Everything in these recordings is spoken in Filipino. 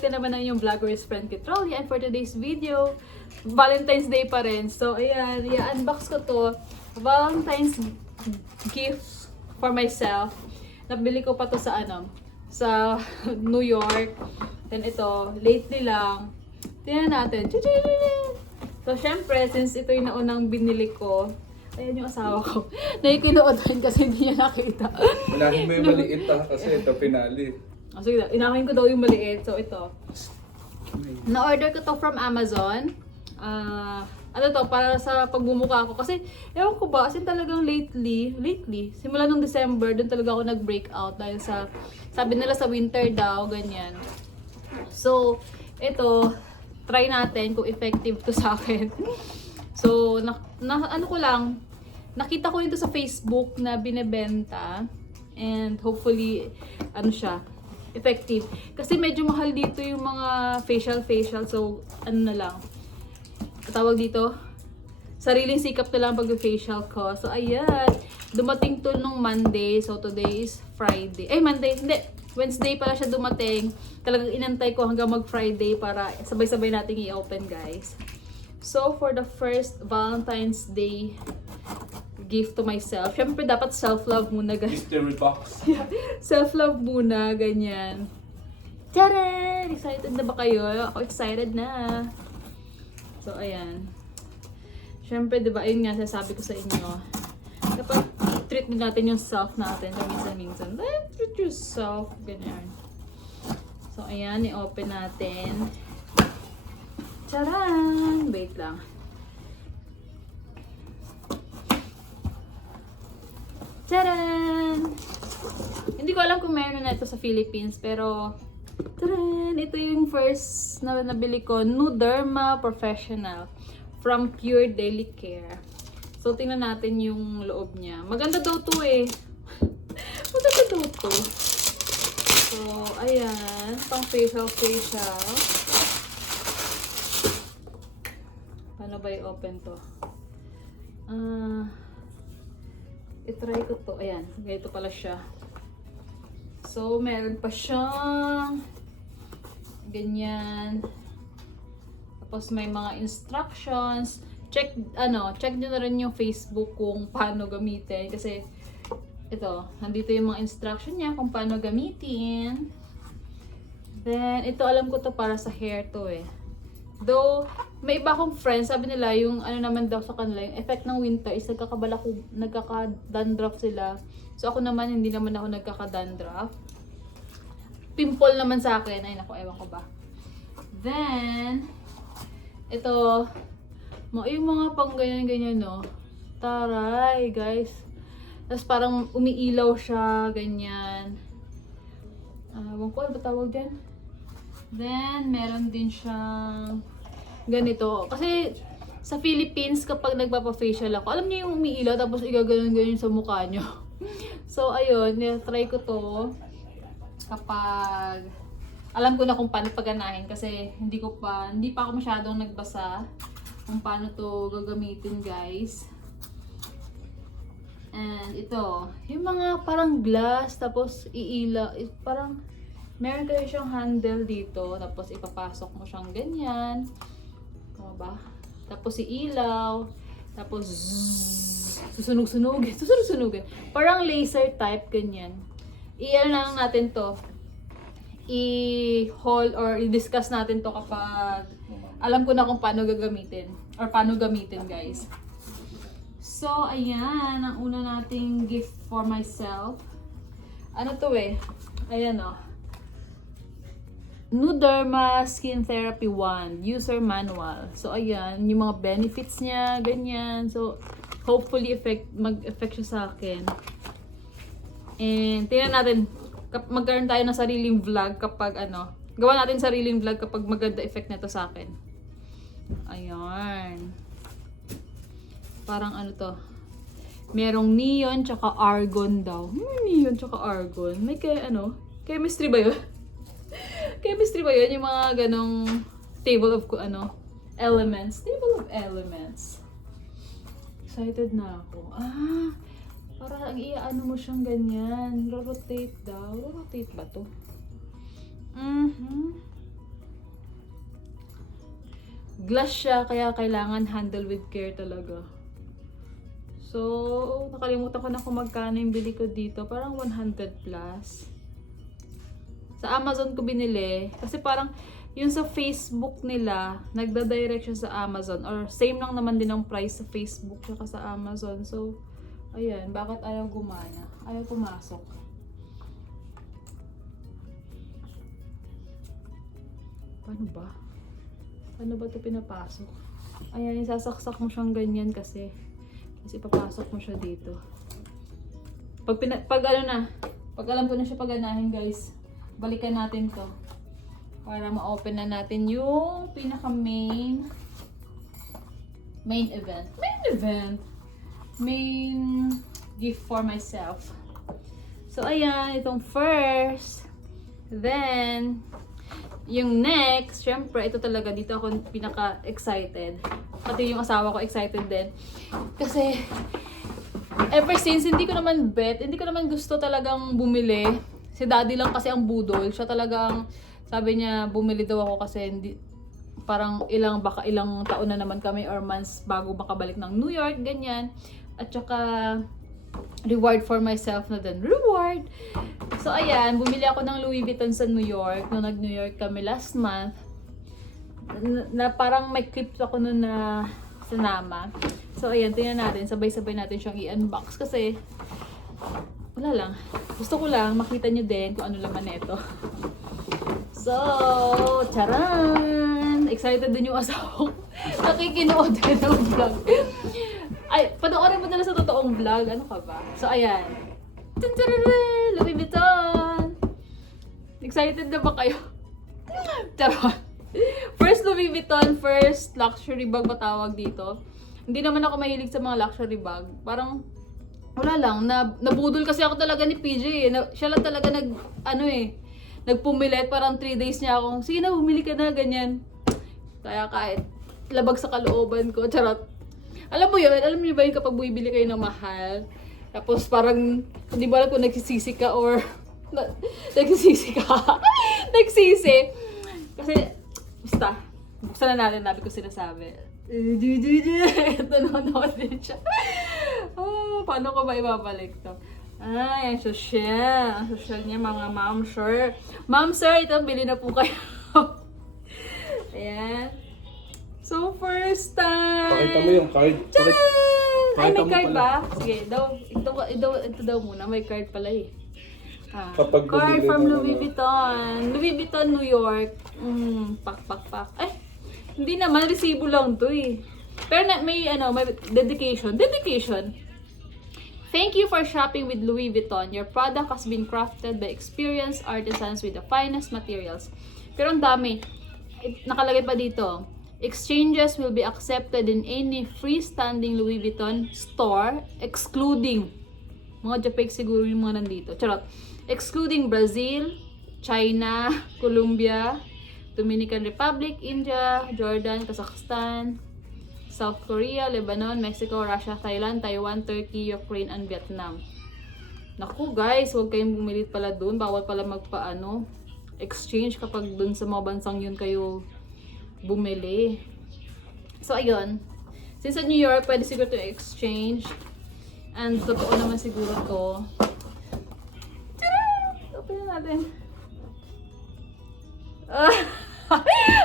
Babalik na naman ang inyong vlogger's friend Kitrolly. And for today's video, Valentine's Day pa rin. So, ayan, i-unbox ko to. Valentine's gift for myself. Nabili ko pa to sa sa New York. Then ito, lately lang. Tingnan natin. So, syempre, since ito yung naunang binili ko, ayan yung asawa ko. Nakikinuodan kasi hindi niya nakita. Unahin mo yung maliit kasi ito pinali. Oh, sige, inakin ko daw yung maliit. So, ito. Na-order ko to from Amazon. Ano to, para sa pagbumuka ko. Kasi, ewan ko ba, kasi talagang lately, simula nung December, doon talaga ako nag-break out. Dahil sa, sabi nila sa winter daw, ganyan. So, ito, try natin kung effective to sa akin. So, ano ko lang, nakita ko ito sa Facebook na binebenta. And hopefully, ano siya, effective. Kasi medyo mahal dito yung mga facial. So, ano na lang, tawag dito, sariling sikap na lang pag-facial ko. So, ayan, dumating to nung Monday. So, today is Friday. Monday, hindi. Wednesday pala siya dumating. Talagang inantay ko hanggang mag-Friday para sabay-sabay nating i-open, guys. So, for the first Valentine's Day gift to myself, syempre dapat self-love muna, guys. Mystery box. Self-love muna, ganyan. Tcharan! Excited na ba kayo? Ako excited na. So, ayan. Syempre, diba, ayun nga, sasabi ko sa inyo. Kapag treat din natin yung self natin, minsan-minsan, treat yourself, ganyan. So, ayan, i-open natin. Tcharan! Wait lang. Tcharan! Hindi ko alam kung meron na ito sa Philippines, pero tcharan! Ito yung first na nabili ko, Nuderma Professional from Pure Daily Care. So, tingnan natin yung loob niya. Maganda daw to eh. Maganda daw to. So, ayan. Pang facial. Paano ba i-open to? I-try ko to. Ayan. Ganito pala siya. So, meron pa siyang ganyan. Tapos, may mga instructions. Check nyo na rin yung Facebook kung paano gamitin. Kasi, ito, nandito yung mga instruction niya kung paano gamitin. Then, ito alam ko to para sa hair to eh. Though, may iba akong friends, sabi nila yung naman daw sa kanila, yung effect ng winter is nagkaka-dandruff sila. So, ako naman, hindi naman ako nagkaka-dandruff. Pimple naman sa akin. Ay, naku, ewan ko ba. Then, ito, yung mga pang ganyan-ganyan, no? Taray, guys. Tapos parang umiilaw siya, ganyan. Ewan ko, ano ba tawag dyan? Then, meron din siyang ganito. Kasi, sa Philippines, kapag nagpapa-facial ako, alam niyo yung umiilaw, tapos igaganon-ganon sa mukha nyo. So, ayun, try ko to. Kapag, alam ko na kung paano pagganahin, kasi hindi pa ako masyadong nagbasa kung paano to gagamitin, guys. And ito, yung mga parang glass, tapos iila, parang meron kayo siyang handle dito, tapos ipapasok mo siyang ganyan. Tama ba? Tapos iilaw, tapos susunog-sunugin. Parang laser type, ganyan. I-ano lang natin to. I-haul or i-discuss natin to kapag alam ko na kung paano gagamitin or paano gamitin, guys. So, ayan, ang una nating gift for myself. Ano to eh? Ayan o. Nuderma Skin Therapy 1 User Manual. So, ayan, yung mga benefits niya, ganyan. So, hopefully mag-effect siya sa akin. And, tingnan natin, magkaroon tayo ng sariling vlog kapag gawa natin sariling vlog kapag maganda effect nito sa akin. Ayan. Parang to. Merong neon tsaka argon daw. Neon tsaka argon. May chemistry ba yun? Chemistry ba yun? Yung mga ganong table of elements. Table of elements. Excited na ako. Para mo siyang ganyan. Rotate daw. Rotate ba to? Glass siya, kaya kailangan handle with care talaga. So, nakalimutan ko na kung magkano yung bili ko dito. Parang 100 plus. Sa Amazon ko binili. Kasi parang, yung sa Facebook nila, nagda-direct siya sa Amazon. Or same lang naman din ang price sa Facebook saka sa Amazon. So, ayan. Bakit ayaw gumana? Ayaw pumasok. Paano ba? Paano ba ito pinapasok? Ayan, isasaksak mo siyang ganyan kasi. Kasi papasok mo siya dito. Pag alam ko na siya paganahin, guys, balikan natin to. Para ma-open na natin yung pinaka main gift for myself. So, ayan, itong first. Then, yung next, syempre, ito talaga, dito ako pinaka-excited. Pati yung asawa ko excited din. Kasi, ever since, hindi ko naman gusto talagang bumili. Si daddy lang kasi ang budol. Siya talagang, sabi niya, bumili daw ako kasi parang ilang taon na naman kami or months bago makabalik ng New York, ganyan. At saka, reward for myself na din. Reward! So, ayan, bumili ako ng Louis Vuitton sa New York. Nung nag-New York kami last month. Na parang may clips ako nun na sinama. So, ayan, tingnan natin. Sabay-sabay natin siyang i-unbox. Kasi, wala lang. Gusto ko lang makita nyo din kung ano laman nito. So, charan! Excited din yung asawa ko. Nakikinood din ng vlog. Ay, panoorin mo na sa totoong vlog. Ano ka ba? So, ayan. Louis Vuitton! Excited na ba kayo? Charon! First Louis Vuitton, first luxury bag matawag dito. Hindi naman ako mahilig sa mga luxury bag. Parang, wala lang. Nabudol kasi ako talaga ni PJ. Siya lang talaga nagpumilit. Parang 3 days niya akong, sige na, bumili ka na, ganyan. Kaya kahit labag sa kalooban ko, charot. Alam mo niyo ba yun kapag bumibili kayo ng mahal? Tapos parang, hindi ba alam kung nagsisisi ka or, nagsisisi. Kasi, basta, buksan na natin, nabi ko sinasabi. Ito naman din siya. Oh, paano ko ba ibabalik to? Ay, ang social. Ang social niya, mga ma'am, sir. Ma'am, sir, ito, bili na po kayo. Ayan. So, first time. Pakita mo yung card. Ay, may mo card pala. ba? Sige, ito daw muna. May card pala eh. Kapag Card bumili from na Louis Vuitton. Louis Vuitton, New York. Pak. Ay, hindi naman. Resibo lang to eh. Pero may dedication. Thank you for shopping with Louis Vuitton. Your product has been crafted by experienced artisans with the finest materials. Pero ang dami. Nakalagay pa dito. Exchanges will be accepted in any freestanding Louis Vuitton store, excluding mga Japek siguro yung mga nandito. Charot. Excluding Brazil, China, Colombia, Dominican Republic, India, Jordan, Kazakhstan, South Korea, Lebanon, Mexico, Russia, Thailand, Taiwan, Turkey, Ukraine, and Vietnam. Naku guys, huwag kayong bumilit pala dun. Bawal pala exchange kapag dun sa mga bansang yun kayo bumili. So, ayun. Since sa New York, pwede siguro to exchange. And totoo naman siguro to. Tara! Open na natin.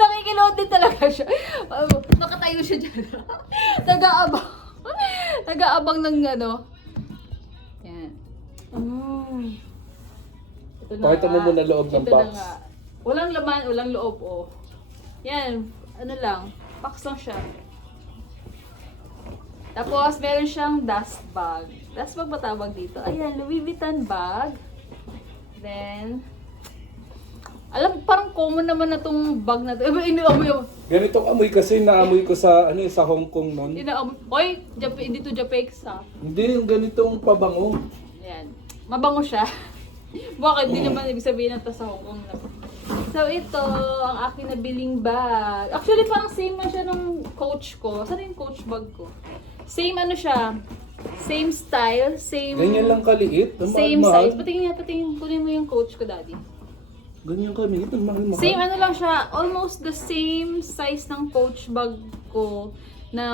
Nakikiload din talaga siya. Nakatayo siya dyan. Nag-aabang ng Yan. Ito na. Pakita mo muna loob ng Ito box. na nga. Walang laman, walang loob, oh. Yan, box lang siya. Tapos, meron siyang dust bag. Dust bag ba tawag dito? Ayan, Louis Vuitton bag. Then, parang common naman na tong bag na to. Ganitong amoy kasi naamoy ko sa Hong Kong noon. Oy, dito Japex ha. Hindi, yung ganitong pabango. Ayan. Mabango siya. Bakit? Hindi naman ibig sabihin na sa Hong Kong na. So, ito, ang aking nabiling bag. Actually, parang same man siya ng coach ko. Saan yung coach bag ko? Same siya. Same style, same... Ganyan lang kaliit. Same size. Patingin, kunin mo yung coach ko, daddy. Ganyan kami. Ito mahal. Same ano lang siya, almost the same size ng Coach bag ko na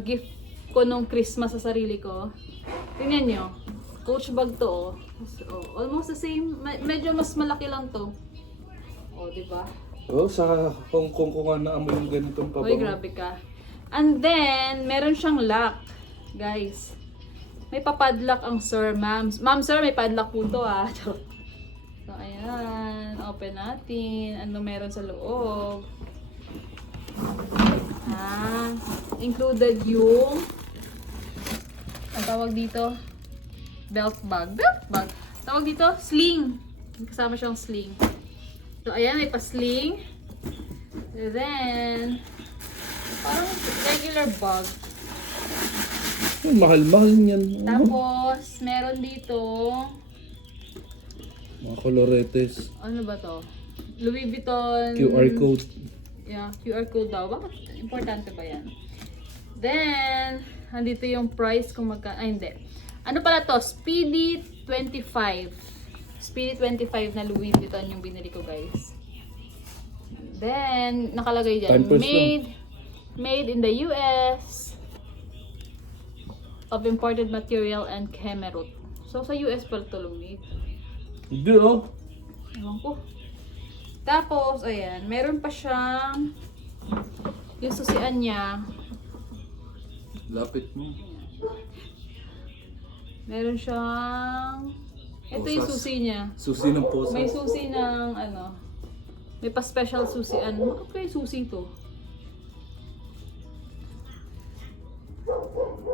gift ko nung Christmas sa sarili ko. Tingnan nyo. Coach bag to, oh. So, almost the same. Medyo mas malaki lang to. Oh, di ba? Oh, sa Hong Kong ko nga naamoy yung ganitong pabango. Uy, grabe ka. And then, meron siyang lock. Guys. May papadlock ang sir, ma'am. Ma'am, sir, may padlock po to, ah. Charot. So, ayan. Open natin. Ano meron sa loob. Ah, included yung ang tawag dito, belt bag. Belt bag. Tawag dito, sling. Kasama siyang sling. So, ayan, may pa-sling. And then, parang regular bag. Oh, mahal-mahal niyan. Tapos, meron dito, Mga koloretes. ano ba to? Louis Vuitton. QR code. Yeah, QR code daw. Bakit? Importante ba yan? Then, andito yung price kung ay hindi. Ano pala to? Speedy 25. Speedy 25 na Louis Vuitton yung binili ko, guys. Then, nakalagay dyan, 10%. made in the US of imported material and Kemerut. So, sa US pala to lumit. Hindi oh. Ewan ko. Tapos, ayan, meron pa siyang yung susian niya. Lapit mo. Meron siyang ito yung Posas. susi niya. Susi ng posa. May susi ng ano. May pa-special susian. Okay, susi to.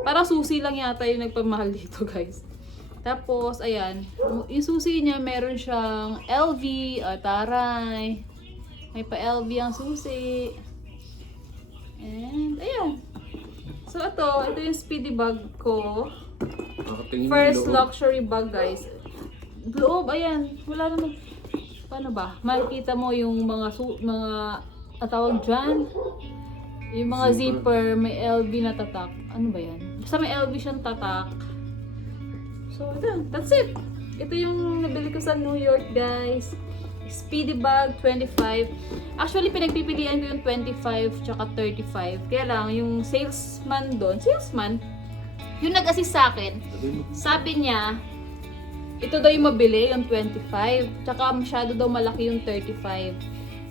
Para susi lang yata yung nagpamahal dito, guys. Tapos, ayan. Yung susi niya, meron siyang LV. Taray. May pa-LV ang susi. And, ayan. So, ito yung speedy bag ko. Nakatingin First yung loob. luxury bag, guys. Loob, ayan. Wala naman. Paano ba? Makikita mo yung mga tawag dyan. Yung mga zipper, may LV na tatak. Ano ba yan? Basta may LV siyang tatak. So, ito. That's it. Ito yung nabili ko sa New York, guys. Speedy bag, 25. Actually, pinagpipilian ko yung 25 tsaka 35. Kaya lang, yung salesman doon, yung nag-assist sa akin, sabi niya, ito daw yung mabili, yung 25. Tsaka masyado daw malaki yung 35.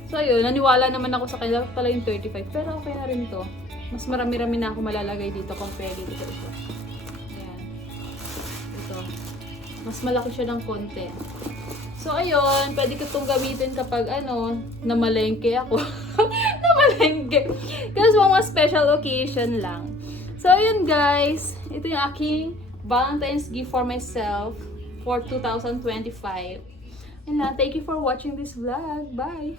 So, yun, naniwala naman ako sa kanya, dapat pala yung 35. Pero okay na rin to. Mas marami-rami na ako malalagay dito compare dito sa ito. Ayan. Ito. Mas malaki siya ng konti. So, ayun, pwede ko itong gamitin kapag, namalengke ako. Namalengke. Kasi mga special occasion lang. So, ayun guys. Ito yung aking Valentine's gift for myself for 2025. And thank you for watching this vlog. Bye!